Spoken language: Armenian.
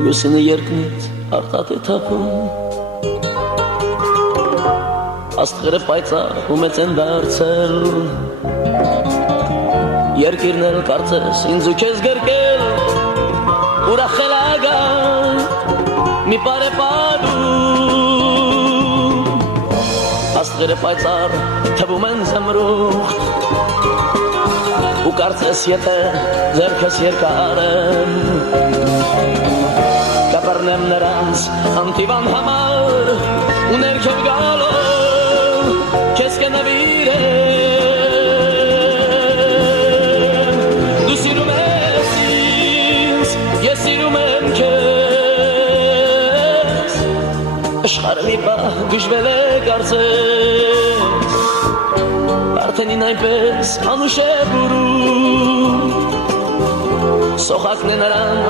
Լուսինը երկնից արտատ է թափում Աստղերը պայծառ ու մեծ են դարձել Երկիրն էլ կարծես ինձ ու քեզ գրկել Ուրախել ագան մի պարեպադում Աստղերը պայծառ թվում են զմրուխտ Ու կարծես եթե ձերքս երկար եմ Կապռնեմ նրանց անտիվան համար Ու ներքև գալով քեզ կնվիրեմ Դու սիրում ես ինձ, ես սիրում եմ քեզ Աշխարհը մի պահ գժվել է կարծես Արդենին այնպես անուշ է բուրում Սոխակն է նրան